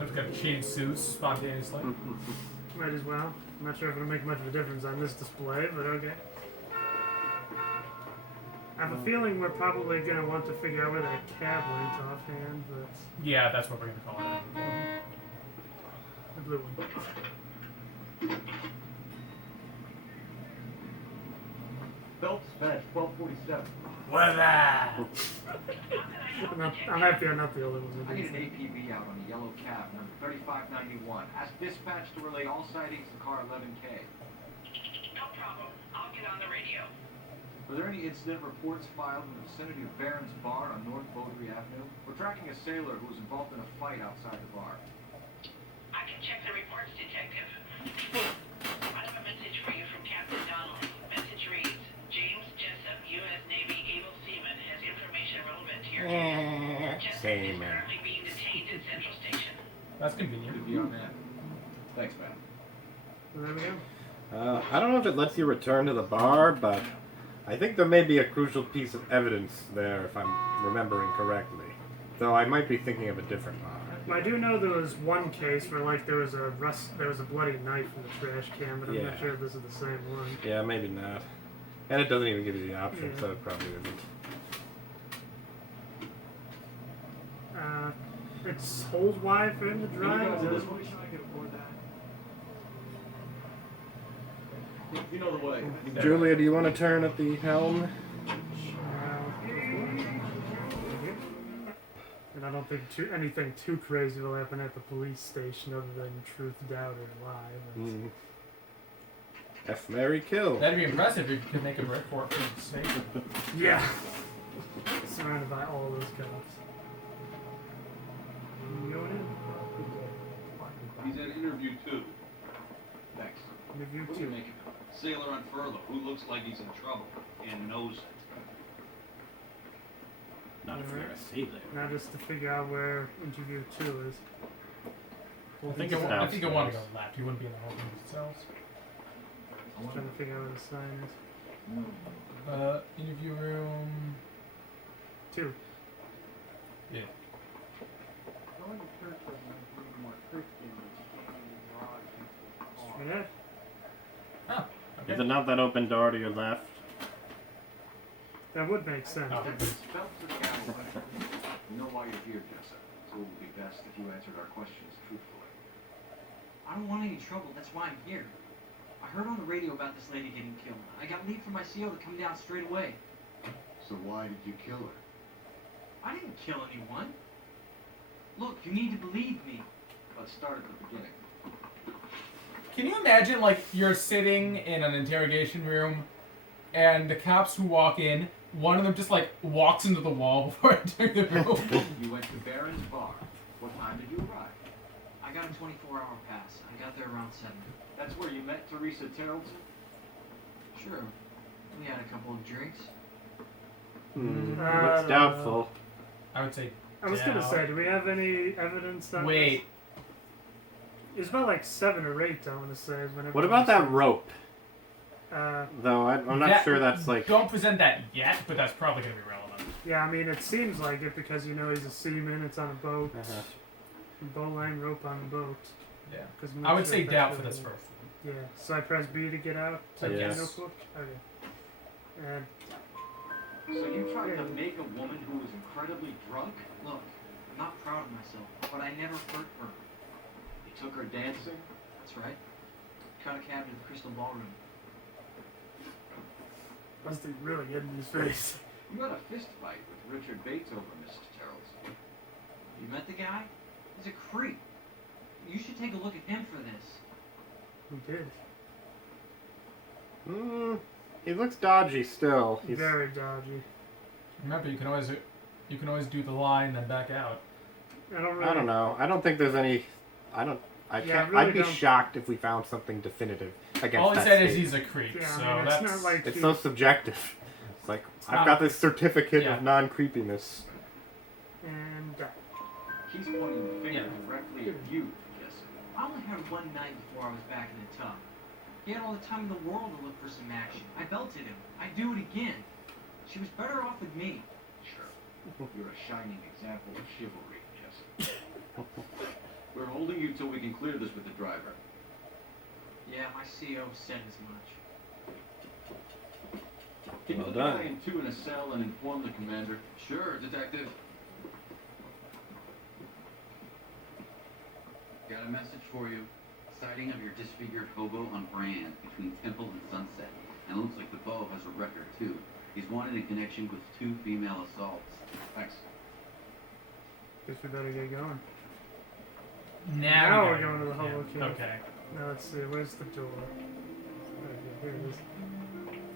I've got changed suits spontaneously. Might as well. I'm not sure if it'll make much of a difference on this display, but okay. I have a feeling we're probably going to want to figure out where that cab went offhand, but... Yeah, that's what we're going to call it. The blue one. Phelps, badge 1247. What that? I'm happy I'm not the only one I that need did an APB out on a yellow cab, number 3591. Ask dispatch to relay all sightings to car 11K. No problem. I'll get on the radio. Were there any incident reports filed in the vicinity of Barron's Bar on North Beaudry Avenue? We're tracking a sailor who was involved in a fight outside the bar. I can check the reports, Detective. I have a message for you from Captain Donnelly. Message reads, James Jessup, U.S. Navy able seaman, has information relevant to your case. Jessup is currently being detained at Central Station. That's convenient. Could be on that. Thanks, man. There we go. I don't know if it lets you return to the bar, but I think there may be a crucial piece of evidence there, if I'm remembering correctly. Though I might be thinking of a different bar. I do know there was one case where like there was a bloody knife in the trash can, but I'm not sure if this is the same one. Yeah, maybe not. And it doesn't even give you the option, Yeah. so it probably isn't. It's hold wide for him to drive. You know the way. Julia, do you want to turn at the helm? And I don't think anything too crazy will happen at the police station other than truth, doubt, or lie. Mm. F, marry, kill. That'd be impressive if you could make a break for it from the station. Yeah. Surrounded by all those cops. You going in? He's at interview 2. Thanks. Interview What do you 2. make of it? Sailor on furlough who looks like he's in trouble and knows it. Not if you're a sailor. Now just to figure out where interview 2 is. I think it wanted to go left. He wouldn't be in the holding cells. I'm trying to figure out where the sign is. Interview room. 2. Yeah. Straight ahead. Oh. Is Okay. it not that open door to your left? That would make sense. Oh. Phelps or Calloway? We know why you're here, Jessup. So it would be best if you answered our questions truthfully. I don't want any trouble, that's why I'm here. I heard on the radio about this lady getting killed. I got leave from my CO to come down straight away. So why did you kill her? I didn't kill anyone. Look, you need to believe me. Let's start at the beginning. Can you imagine, like, you're sitting in an interrogation room, and the cops who walk in, one of them just, like, walks into the wall before entering the room? You went to Barron's Bar. What time did you arrive? I got a 24-hour pass. I got there around 7. That's where you met Teresa Terrelton? Sure. We had a couple of drinks. Looks doubtful. I would say. I was gonna say, do we have any evidence on Wait. this? It's about like 7 or 8, I want to say. What about that rope? Though I'm not sure that's like... Don't present that yet, but that's probably going to be relevant. Yeah, I mean, it seems like it because, you know, he's a seaman, it's on a boat. Bowline rope on a boat. Yeah. 'Cause I'm I not would sure say if doubt that's for this really- first. Yeah, so I press B to get out? To Yes. the notebook? Okay. And So you tried to make a woman who was incredibly drunk? Look, I'm not proud of myself, but I never hurt her. You took her dancing? That's right. Got a cab to the Crystal Ballroom. must have really get in his face. You had a fist fight with Richard Bates over Mrs. Terrelton. You met the guy? He's a creep. You should take a look at him for this. We did. He looks dodgy still. He's... Very dodgy. Remember, you can always do the lie and then back out. I don't know. I don't think there's any... I'd be shocked if we found something definitive against All he that said is statement. he's a creep, Yeah, so I mean, that's... not like It's so subjective. It's like, I've got this certificate of non-creepiness. And He's pointing the finger directly at you, Jessica. I only had one night before I was back in the tub. He had all the time in the world to look for some action. I belted him. I'd do it again. She was better off with me. Sure. You're a shining example of chivalry, Jessica. till we can clear this with the driver. Yeah, my CO said as much. Can you Well put the done. guy in 2 in a cell and inform the commander? Sure, detective. Got a message for you. Sighting of your disfigured hobo on Brand between Temple and Sunset. And it looks like the Beau has a record too. He's wanted in connection with 2 female assaults. Thanks. Guess we better get going. Now we're going to the hobo cave. Okay. Now let's see, where's the door? Okay, here it is.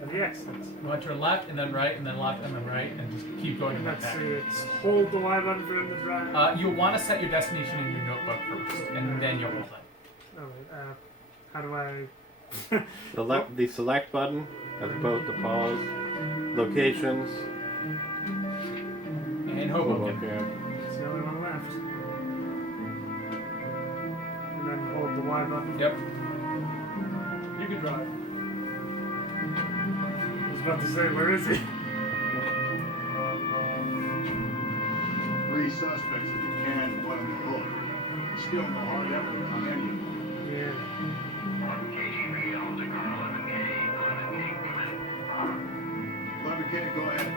And the exits. Go to your left, and then right, and then left, and then right, and just keep going like Let's that. see, it's hold the Y button for him to drive. You'll want to set your destination in your notebook first, and then you'll hold it. Oh wait, how do I... The select button, as opposed to pause. Locations. And Hoboken. Okay. It's the only one left. And then hold the Y button. Yep. You can drive. I was about to say, where is he? 3 suspects in the can and 1 in the hook. Still no hard evidence on any of them. Yeah. 11K, go ahead.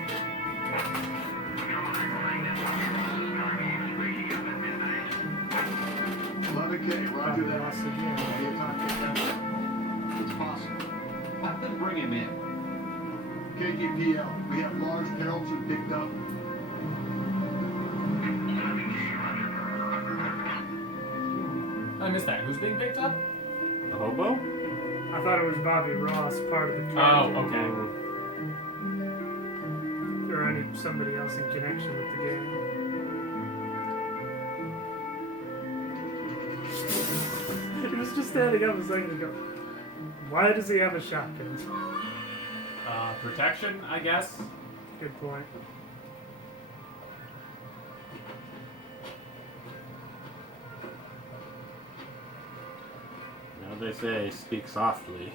11K, roger Probably that. lost again. Be a time for that. It's possible. Let them bring him in. KGPL, we have Lars Carlson picked up. I missed that. Who's being picked up? The hobo? I thought it was Bobby Ross, part of the Oh, cast. okay. Or somebody else in connection with the game. He was just standing up a second ago. Why does he have a shotgun? Protection, I guess. Good point. Now they say, speak softly.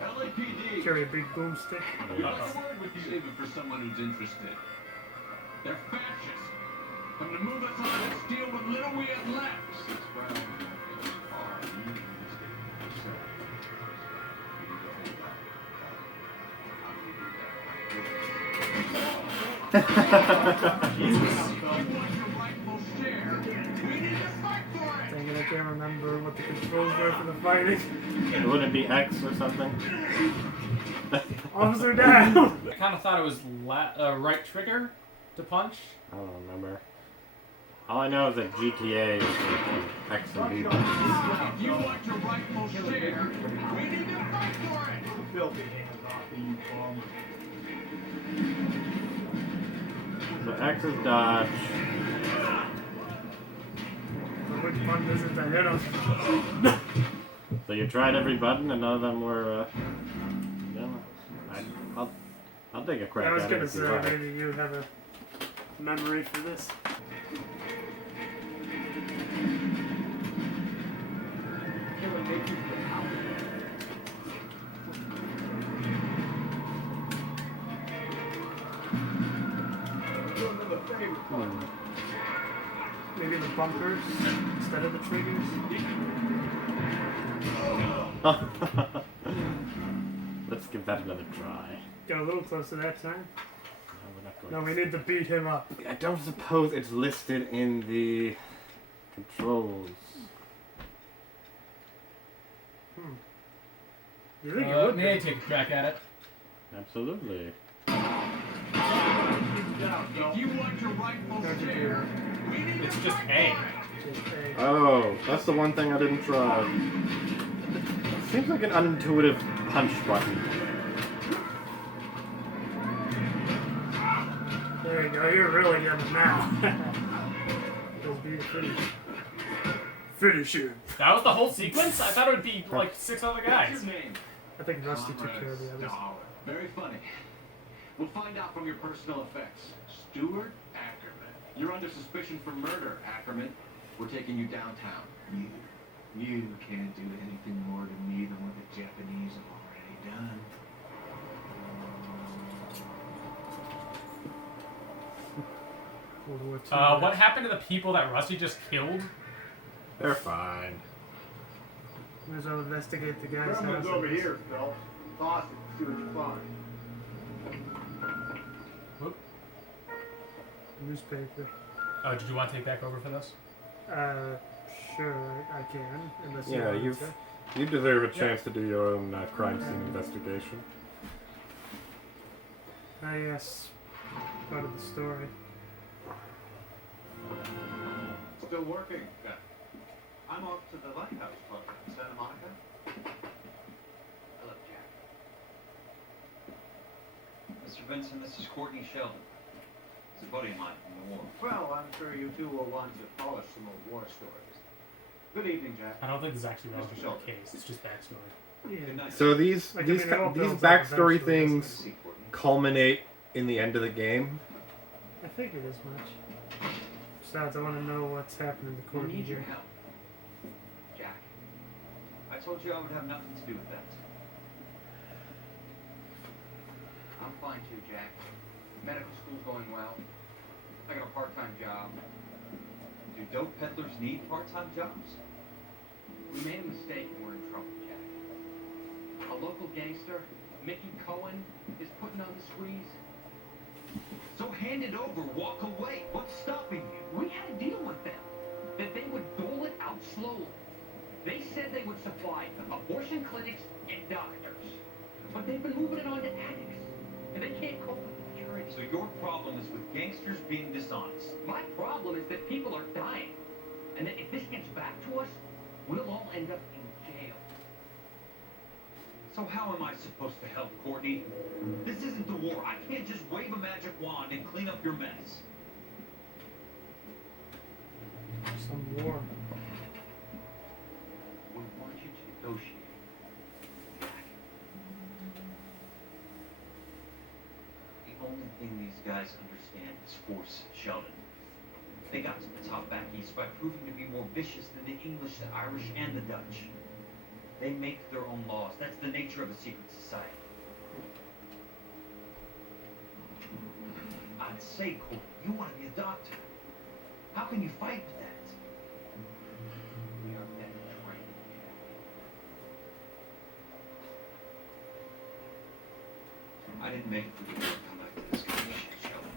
LAPD. Carry a big boomstick. Got a word with you, even for someone who's interested. They're fascists. Come to move us on and steal what little we have left. 6 rounds are usually Dang it, I can't remember what the controls were for the fighting. Wouldn't it be X or something? Officer down! I kind of thought it was right trigger to punch. I don't remember. All I know is that GTA is like X and B buttons. If you want your rightful share, we need to fight for it. Filthy hands off me, you bum. So X is dodge. Which button is it to hit him? So you tried every button and none of them were, I'll take a crack I was at gonna it. if you say, like. maybe you have a memory for this. Maybe the bumpers instead of the triggers. Let's give that another try. Got a little closer that time. No, we're not going No, to. we need to beat him up. I don't suppose it's listed in the controls. You think it would May I be? take a crack at it? Absolutely. If you want your rightful share, we need It's to just fight A. for it. Just A. Oh, that's the one thing I didn't try. Seems like an unintuitive punch button. There you go, you're really getting now. Just be the finish. Finish him. That was the whole sequence? I thought it would be like 6 other What's guys. your name? I think Rusty took care of the others. Very funny. We'll find out from your personal effects. Stuart Ackerman. You're under suspicion for murder, Ackerman. We're taking you downtown. You can't do anything more to me than what the Japanese have already done. World War II. What happened to the people that Rusty just killed? They're fine. Might as well investigate the guy's Someone's house. over here, Phil. Toss it. See what you find. Whoop. Newspaper. Oh, did you want to take back over for this? Sure, I can. Unless you Yeah, want you to. deserve a chance to do your own crime scene investigation. Ah, yes. Part of the story. Still working. Yeah. I'm off to the Lighthouse Club in Santa Monica. Hello, Jack. Mr. Benson, this is Courtney Sheldon. He's a buddy of mine from the war. Well, I'm sure you two will want to polish some old war stories. Good evening, Jack. I don't think this is actually Mr. relevant to Sheldon. the case. It's just backstory. Yeah. Good night. So these Like, I these mean, it all these builds up backstory eventually, doesn't things See, Courtney. culminate in the end of the game. I figured as much. Besides, I want to know what's happening to I Courtney need your here. help. Jack. I told you I would have nothing to do with that. I'm fine too, Jack. Medical school's going well. I got a part-time job. Do dope peddlers need part-time jobs? We made a mistake and we're in trouble, Jack. A local gangster, Mickey Cohen, is putting on the squeeze. So hand it over, walk away. What's stopping you? We had a deal with them that they would dole it out slowly. They said they would supply abortion clinics and doctors, but they've been moving it on to addicts, and they can't cope with the security. So your problem is with gangsters being dishonest. My problem is that people are dying, and that if this gets back to us, we'll all end up in jail. So how am I supposed to help, Courtney? This isn't the war. I can't just wave a magic wand and clean up your mess. Some war. We want you to negotiate. Jack. The only thing these guys understand is force, Sheldon. They got to the top back east by proving to be more vicious than the English, the Irish, and the Dutch. They make their own laws. That's the nature of a secret society. I'd say, Courtney, you want to be a doctor. How can you fight with that? We are better trained, Jack. I didn't make it through the war to come back to this kind of shit, Sheldon.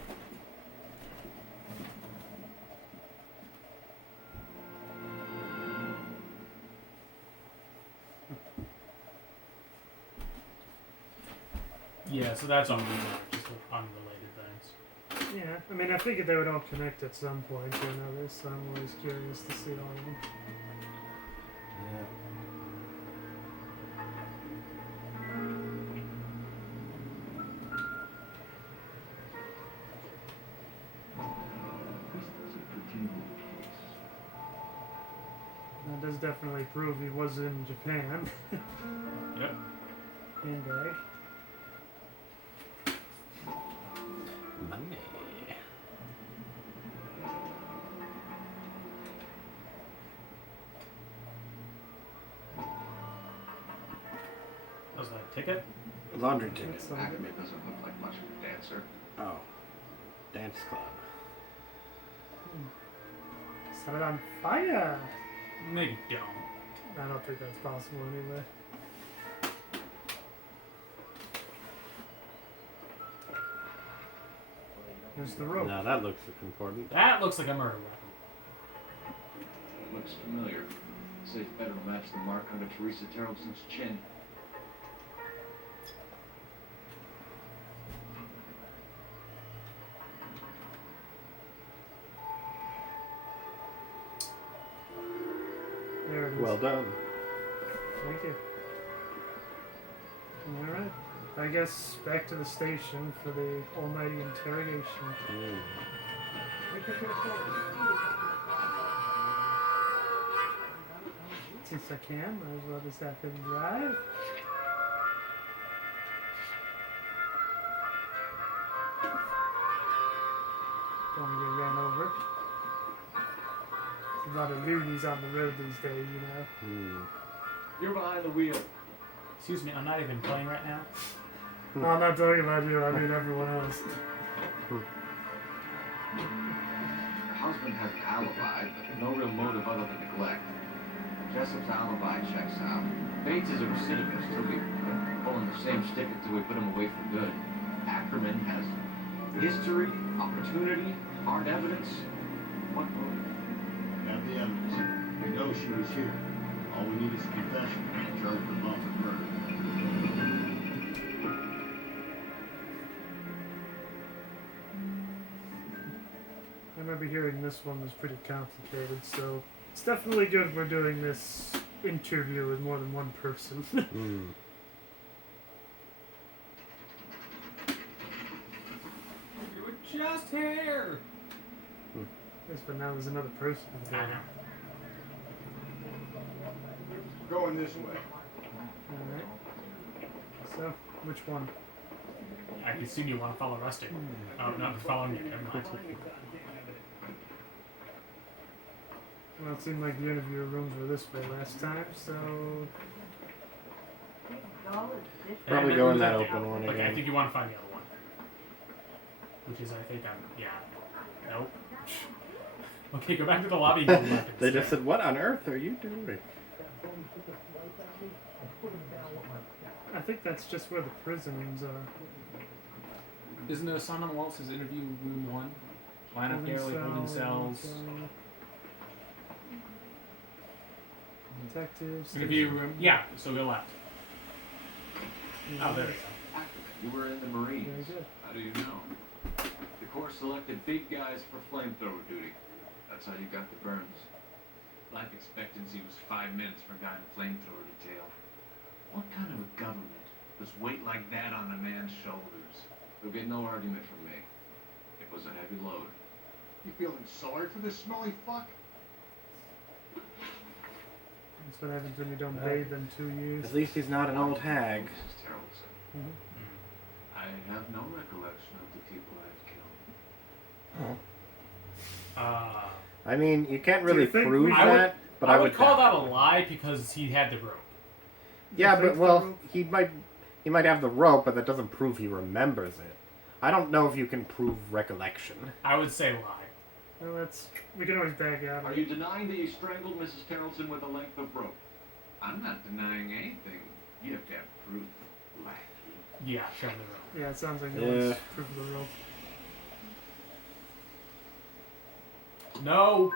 Yeah, so that's all we got, just unrelated things. Yeah, I mean, I figured they would all connect at some point or another, so I'm always curious to see all of them. That does definitely prove he was in Japan. Yep. And Money. That was a ticket? Laundry ticket. That's all. Ackerman doesn't look like much of a dancer. Oh. Dance club. Set it on fire! Maybe don't. I don't think that's possible anyway. There's the rope. Now that looks important. That looks like a murder weapon. It looks familiar. Say it's better to match the mark under Teresa Terrelson's chin. There it is. Well done. Thank you. Alright. I guess back to the station for the almighty interrogation. Mm. Since I can, might as well just have him drive. Don't wanna get ran over. There's a lot of loonies on the road these days, you know. Mm. You're behind the wheel. Excuse me, I'm not even playing right now. No, I'm not talking about you, I mean everyone else. How's Ackerman has an alibi, but no real motive other than neglect. Jessup's alibi checks out. Bates is a recidivist. He'll be pulling the same stick until we put him away for good. Ackerman has history, opportunity, hard evidence. What motive? We have the evidence. We know she was here. All we need is a confession. Charge her above for murder. I remember hearing this one was pretty complicated, so it's definitely good we're doing this interview with more than one person. You were just here. Yes, but now there's another person involved. Going this way. Alright. So, which one? I assume you want to follow Rusty. Oh, not following you. Never mind. Well, it seemed like the interview rooms were this way last time, so... Probably go in that open one Okay, I again. think you want to find the other one. Which is, I think, yeah. Nope. Okay, go back to the lobby and go left. They just said, "What on earth are you doing?" I think that's just where the prisons are. Isn't there a sign on the wall that says interview room 1? Line up there, like holding cells. Detectives. Interview room. Yeah, so go left. Oh, there we go. Ackerman, you were in the Marines. Very good. How do you know? The Corps selected big guys for flamethrower duty. That's how you got the burns. Life expectancy was 5 minutes for a guy in the flamethrower detail. What kind of a government puts weight like that on a man's shoulders? You'll get no argument from me. It was a heavy load. You feeling sorry for this smelly fuck? That's what happens when you don't bathe in 2 years. At least he's not an old hag. Mrs. Terrelson. I have no recollection of the people I've killed. I mean, you can't Do you really think prove we- that, but I would call doubt that a it. lie because he had the rope. Yeah, You but think well, the rope- he might have the rope, but that doesn't prove he remembers it. I don't know if you can prove recollection. I would say lie. Well, that's... We can always back out Are of you it. denying that you strangled Mrs. Terrelson with a length of rope? I'm not denying anything. You have to have proof. Lackey. Yeah, show him the rope. Yeah, it sounds like no Yeah. one's proved the rope. No.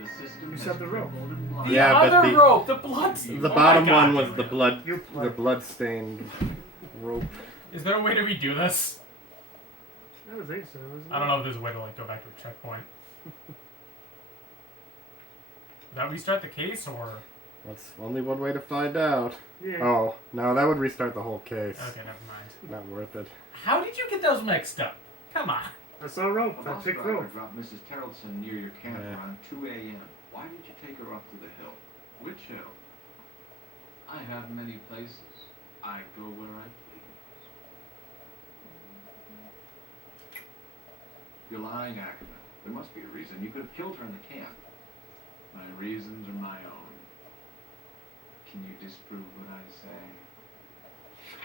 The system You has said the rope. promoted blood. The Yeah, but other the- rope, the blood. The Oh bottom my God, one was dude. the blood, You the play. blood-stained rope. Is there a way to redo this? I don't think so, isn't I don't know if there's a way to like go back to a checkpoint. Would that restart the case or? That's only one way to find out. Yeah. Oh, no, that would restart the whole case. Okay, never mind. Not worth it. How did you get those mixed up? Come on. I saw rope. A I bus picked driver rope. dropped Mrs. Terrelson near your camp Yeah. around 2 a.m. Why did you take her up to the hill? Which hill? I have many places. I go where I please. You're lying, Ackerman. There must be a reason. You could have killed her in the camp. My reasons are my own. Can you disprove what I say?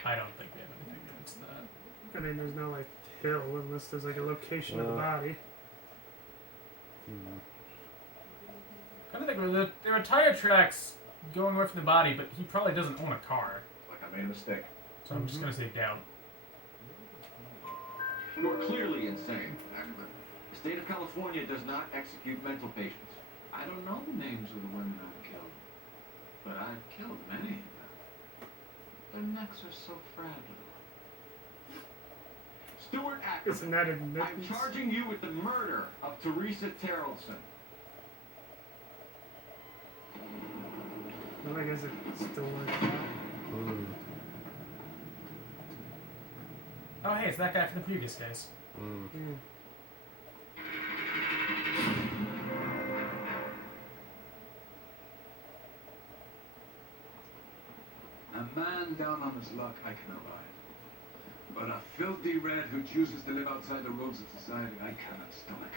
I don't think we have anything against that. I mean, there's no, like, hill unless there's, like, a location of the body. I think there are tire tracks going away from the body, but he probably doesn't own a car. Like I made a mistake. So I'm just gonna say doubt. You're clearly insane, Ackerman. The state of California does not execute mental patients. I don't know the names of the women I've killed, but I've killed many of them. Their necks are so fragile. Stuart Ackerman, Isn't that I'm admittance? charging you with the murder of Teresa Terrelson. Well, I guess it still works out. Oh hey, it's that guy from the previous case. Mm. A man down on his luck I can abide. But a filthy red who chooses to live outside the rules of society I cannot stomach.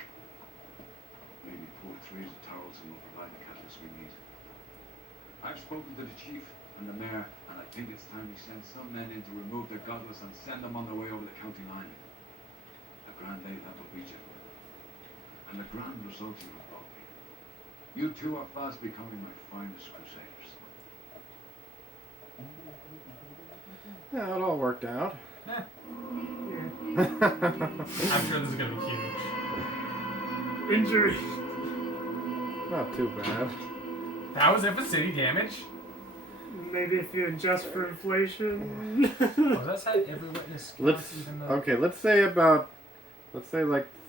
Maybe poor Teresa Tarleton will provide the catalyst we need. I've spoken to the chief and the mayor, and I think it's time we send some men in to remove the godless and send them on their way over the county line. A grand day, that will be, gentlemen. and the grand results you have brought me. You two are fast becoming my finest crusaders. Yeah, it all worked out. Eh, Yeah. I'm sure this is gonna be huge. Injury. Not too bad. That was it for city damage? Maybe if you adjust for inflation. Was that side every witness counts, Let's even though... okay. Let's say like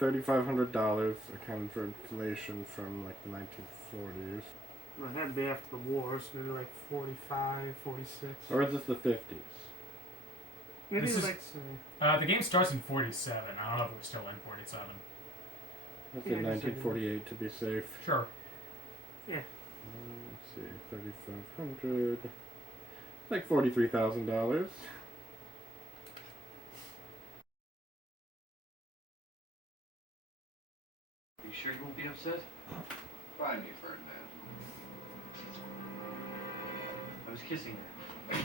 $3,500 accounted for inflation from like the 1940s, Well, it had to be after the war, so maybe like 45, 46. or is this the 50s? Maybe This is- like The game starts in 47. I don't know if we're still in 47. Let's Yeah, say I guess I do. 1948 to be safe. Sure. Let's see, 3,500. Like $43,000. Are you sure you won't be upset? Try me, Ferdinand. I was kissing her.